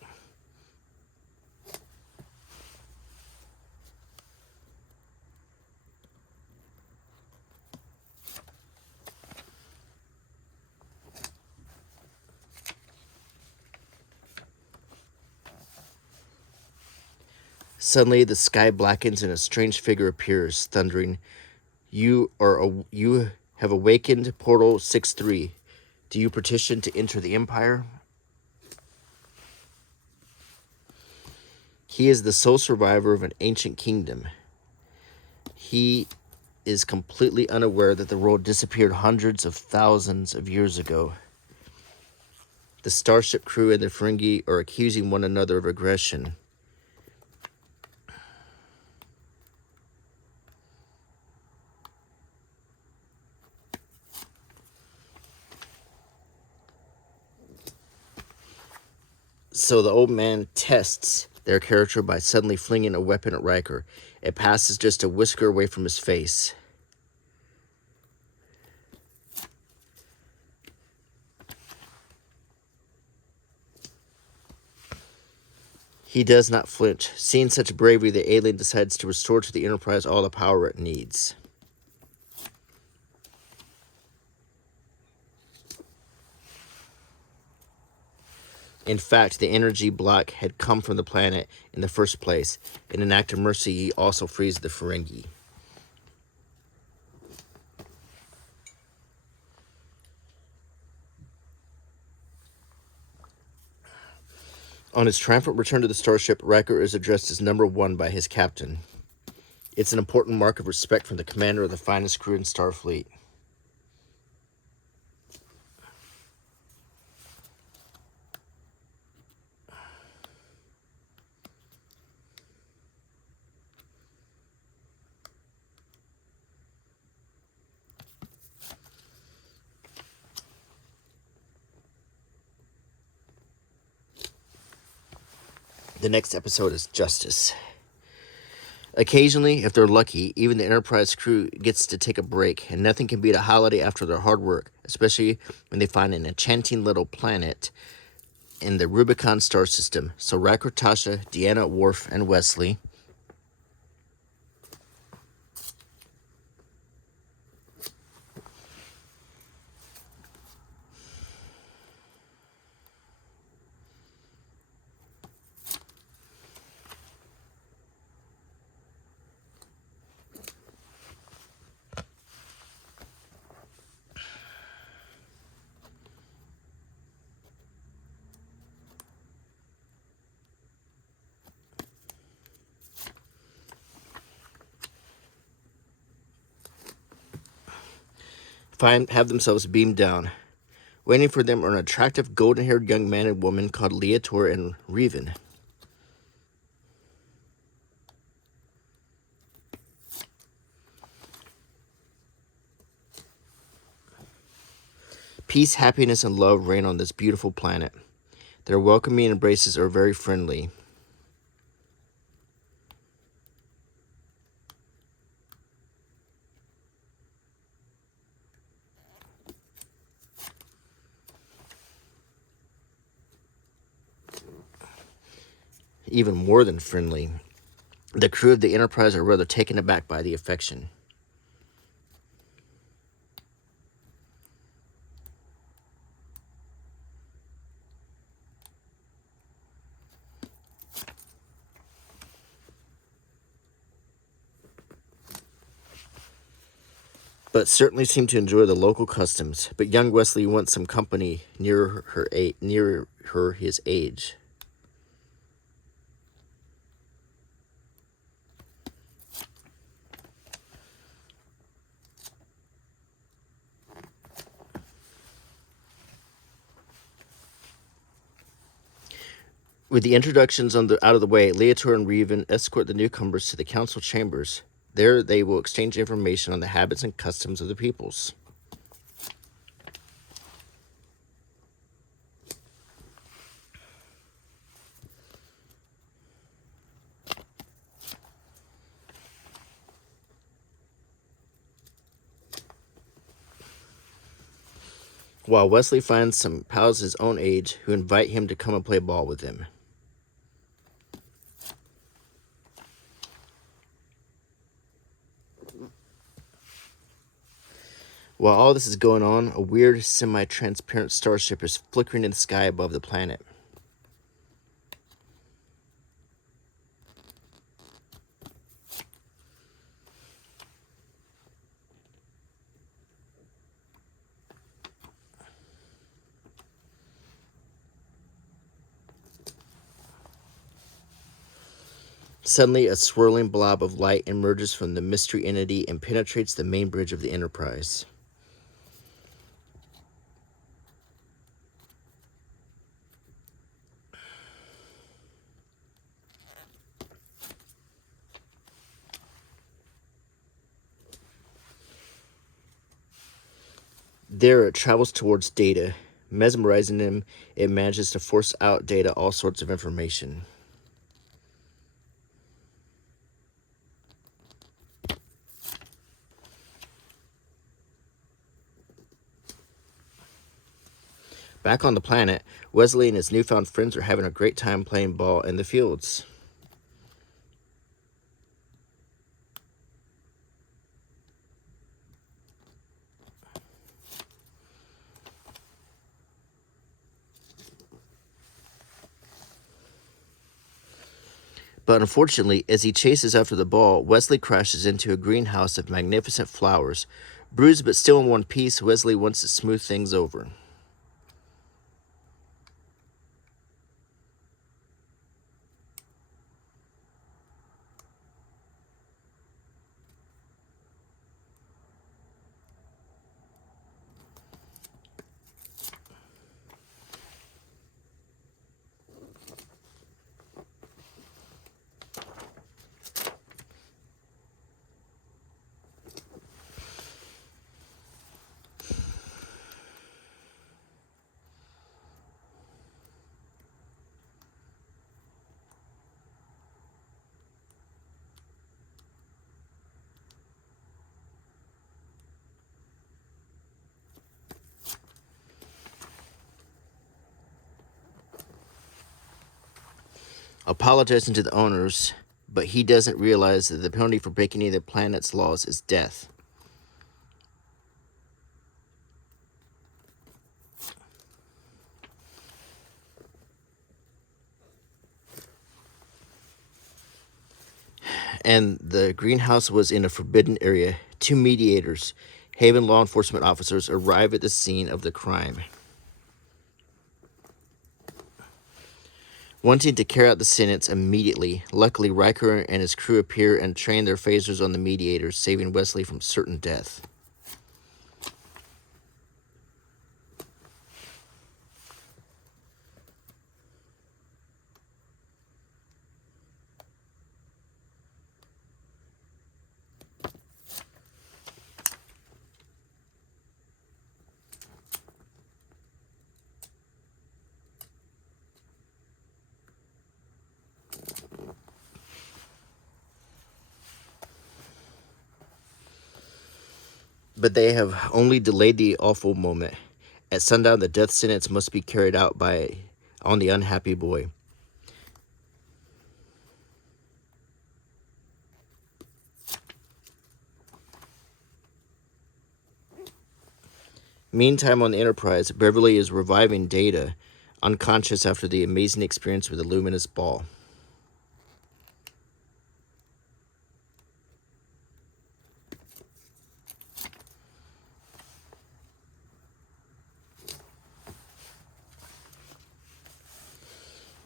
Suddenly, the sky blackens and a strange figure appears, thundering, You have awakened Portal 6-3. Do you petition to enter the Empire?" He is the sole survivor of an ancient kingdom. He is completely unaware that the world disappeared hundreds of thousands of years ago. The starship crew and the Ferengi are accusing one another of aggression. So the old man tests their character by suddenly flinging a weapon at Riker. It passes just a whisker away from his face. He does not flinch. Seeing such bravery, the alien decides to restore to the Enterprise all the power it needs. In fact, the energy block had come from the planet in the first place. In an act of mercy, he also frees the Ferengi. On his triumphant return to the starship, Riker is addressed as number 1 by his captain. It's an important mark of respect from the commander of the finest crew in Starfleet. The next episode is Justice. Occasionally, if they're lucky, even the Enterprise crew gets to take a break, and nothing can beat a holiday after their hard work, especially when they find an enchanting little planet in the Rubicon star system. So Riker, Tasha, Deanna, Worf, and Wesley have themselves beamed down. Waiting for them are an attractive golden-haired young man and woman called Leator and Revan. Peace, happiness, and love reign on this beautiful planet. Their welcoming embraces are very friendly. Even more than friendly. The crew of the Enterprise are rather taken aback by the affection. But certainly seem to enjoy the local customs. But young Wesley wants some company near his age. With the introductions out of the way, Leator and Revan escort the newcomers to the council chambers. There they will exchange information on the habits and customs of the peoples. While Wesley finds some pals his own age who invite him to come and play ball with them. While all this is going on, a weird, semi-transparent starship is flickering in the sky above the planet. Suddenly, a swirling blob of light emerges from the mystery entity and penetrates the main bridge of the Enterprise. There it travels towards Data. Mesmerizing him, it manages to force out Data all sorts of information. Back on the planet, Wesley and his newfound friends are having a great time playing ball in the fields. But unfortunately, as he chases after the ball, Wesley crashes into a greenhouse of magnificent flowers. Bruised but still in one piece, Wesley wants to smooth things over. apologizing to the owners, but he doesn't realize that the penalty for breaking any of the planet's laws is death. And the greenhouse was in a forbidden area. 2 mediators, Haven law enforcement officers, arrive at the scene of the crime. Wanting to carry out the sentence immediately, luckily Riker and his crew appear and train their phasers on the mediators, saving Wesley from certain death. But they have only delayed the awful moment. At sundown, the death sentence must be carried out on the unhappy boy. Meantime, on the Enterprise, Beverly is reviving Data, unconscious after the amazing experience with the luminous ball.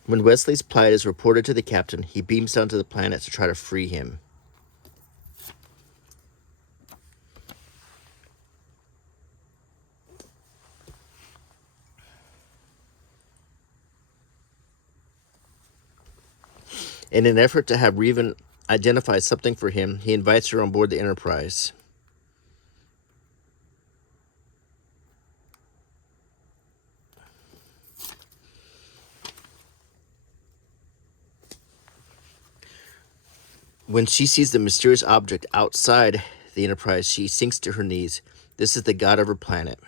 When Wesley's plight is reported to the captain, he beams down to the planet to try to free him. In an effort to have Revan identify something for him, he invites her on board the Enterprise. When she sees the mysterious object outside the Enterprise, she sinks to her knees. This is the god of her planet.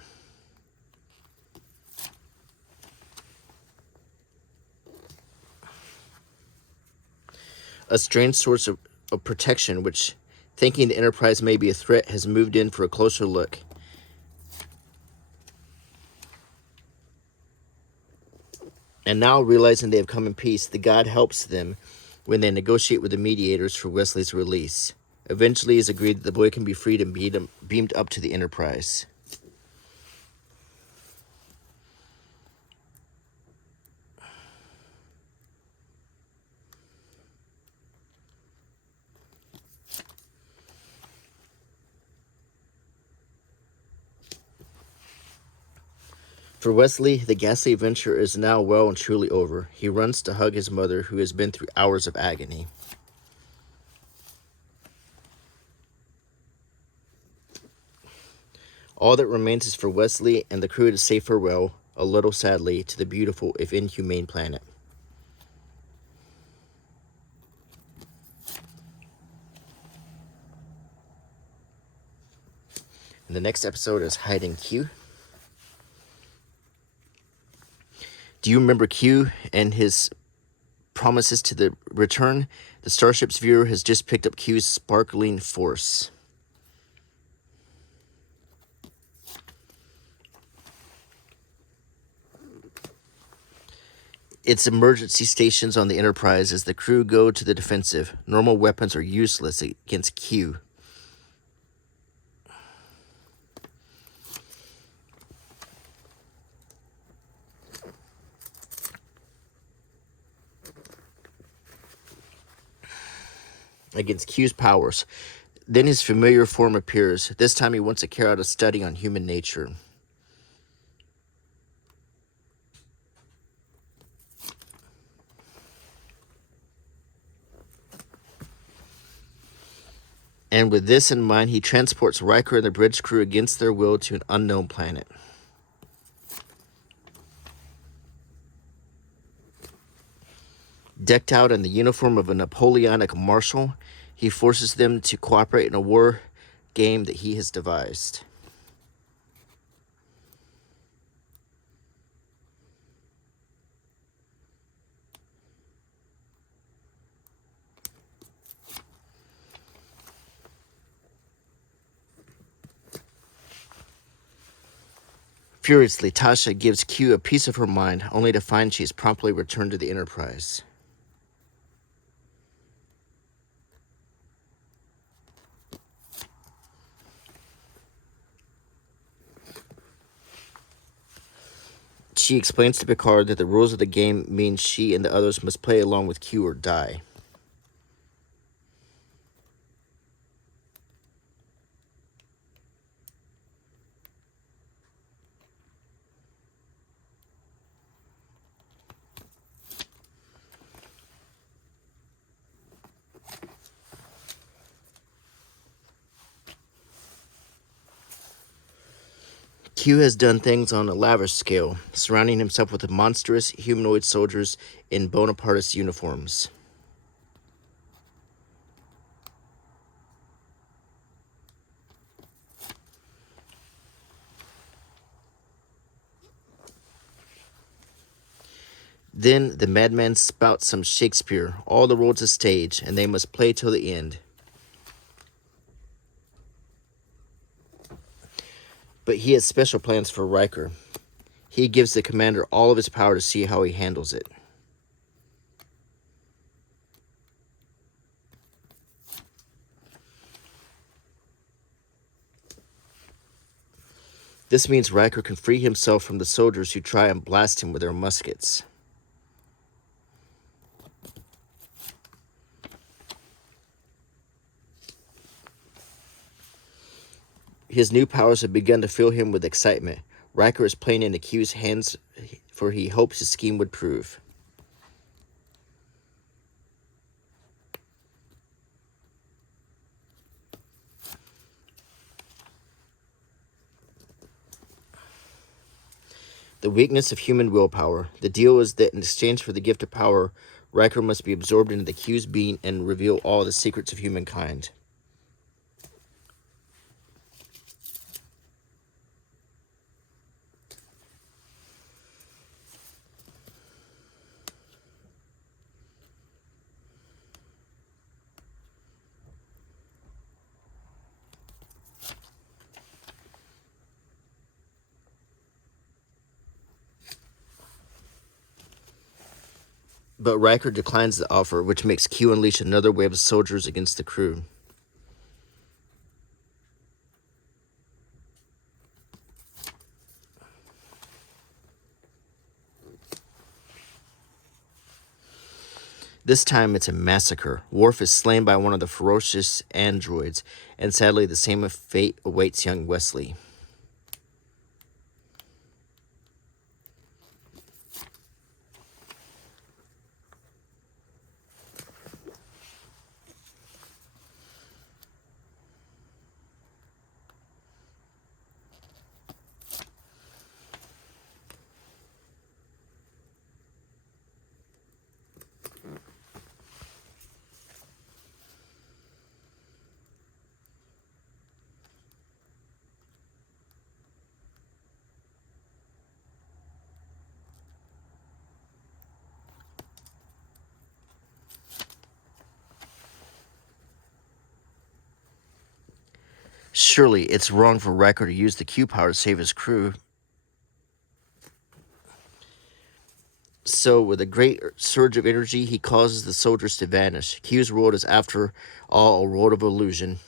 A strange source of protection, which, thinking the Enterprise may be a threat, has moved in for a closer look. And now, realizing they have come in peace, the god helps them when they negotiate with the mediators for Wesley's release. Eventually, it is agreed that the boy can be freed and beamed up to the Enterprise. For Wesley, the ghastly adventure is now well and truly over. He runs to hug his mother, who has been through hours of agony. All that remains is for Wesley and the crew to say farewell, a little sadly, to the beautiful, if inhumane planet. And the next episode is Hiding Q. Do you remember Q and his promises to the return? The Starship's viewer has just picked up Q's sparkling force. Its emergency stations on the Enterprise as the crew go to the defensive. Normal weapons are useless against Q. Against Q's powers. Then his familiar form appears. This time he wants to carry out a study on human nature. And with this in mind, he transports Riker and the bridge crew against their will to an unknown planet. Decked out in the uniform of a Napoleonic marshal, he forces them to cooperate in a war game that he has devised. Furiously, Tasha gives Q a piece of her mind, only to find she is promptly returned to the Enterprise. She explains to Picard that the rules of the game mean she and the others must play along with Q or die. Q has done things on a lavish scale, surrounding himself with monstrous humanoid soldiers in Bonapartist uniforms. Then the madman spouts some Shakespeare. All the world's a stage, and they must play till the end. But he has special plans for Riker. He gives the commander all of his power to see how he handles it. This means Riker can free himself from the soldiers who try and blast him with their muskets. His new powers have begun to fill him with excitement. Riker is playing into Q's hands, for he hopes his scheme would prove. The weakness of human willpower. The deal is that in exchange for the gift of power, Riker must be absorbed into the Q's being and reveal all the secrets of humankind. But Riker declines the offer, which makes Q unleash another wave of soldiers against the crew. This time it's a massacre. Worf is slain by one of the ferocious androids, and sadly the same fate awaits young Wesley. Surely it's wrong for Riker to use the Q power to save his crew. So, with a great surge of energy, he causes the soldiers to vanish. Q's world is, after all, a world of illusion.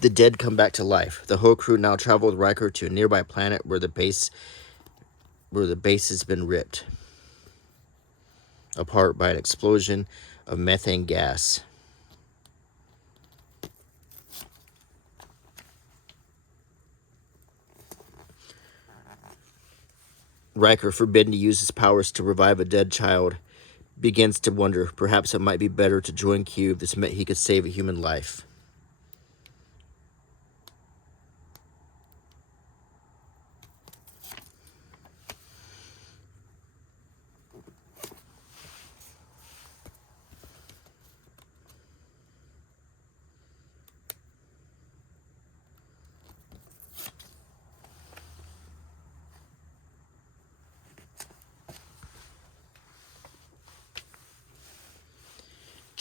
The dead come back to life. The whole crew now travel with Riker to a nearby planet where the base has been ripped apart by an explosion of methane gas. Riker, forbidden to use his powers to revive a dead child, begins to wonder perhaps it might be better to join Q if this meant he could save a human life.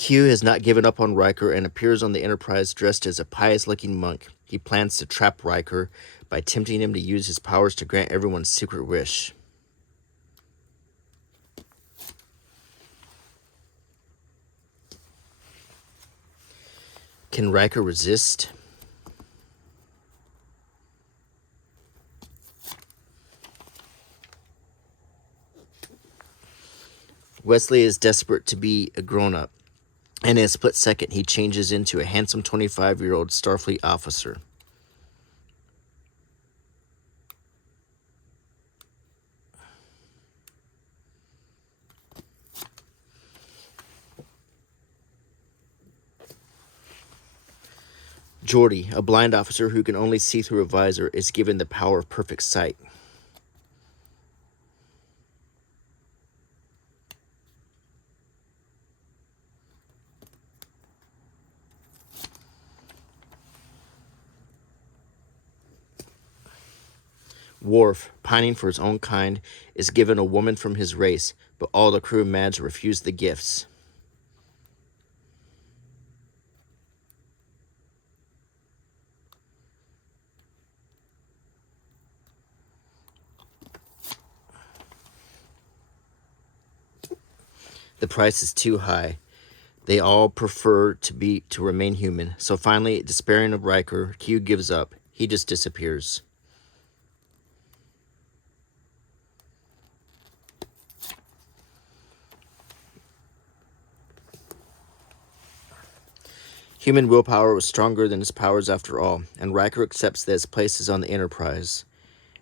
Q has not given up on Riker and appears on the Enterprise dressed as a pious-looking monk. He plans to trap Riker by tempting him to use his powers to grant everyone's secret wish. Can Riker resist? Wesley is desperate to be a grown-up, and in a split second, he changes into a handsome 25-year-old Starfleet officer. Geordi, a blind officer who can only see through a visor, is given the power of perfect sight. Worf, pining for his own kind, is given a woman from his race, but all the crew manage to refuse the gifts. The price is too high. They all prefer to remain human. So finally, despairing of Riker, Q gives up. He just disappears. Human willpower was stronger than his powers after all, and Riker accepts that his place is on the Enterprise,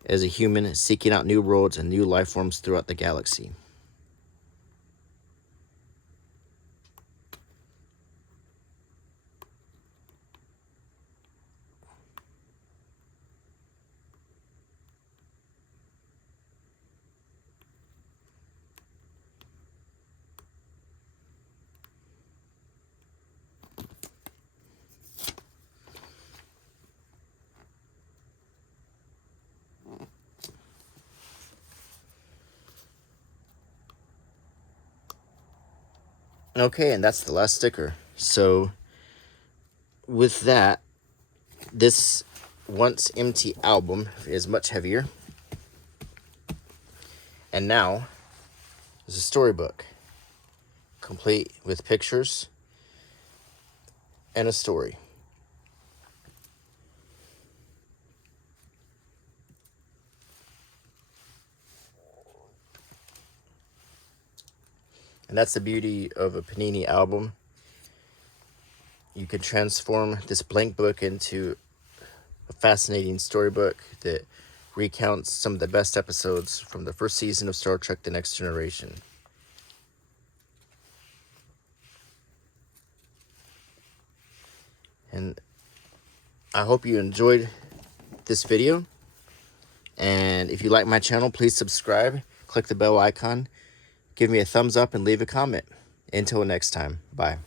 as a human seeking out new worlds and new life forms throughout the galaxy. Okay, and that's the last sticker. So, with that, this once empty album is much heavier. And now, there's a storybook, complete with pictures and a story. And that's the beauty of a Panini album. You can transform this blank book into a fascinating storybook that recounts some of the best episodes from the first season of Star Trek: The Next Generation. And I hope you enjoyed this video. And if you like my channel, please subscribe, click the bell icon, give me a thumbs up, and leave a comment. Until next time, bye.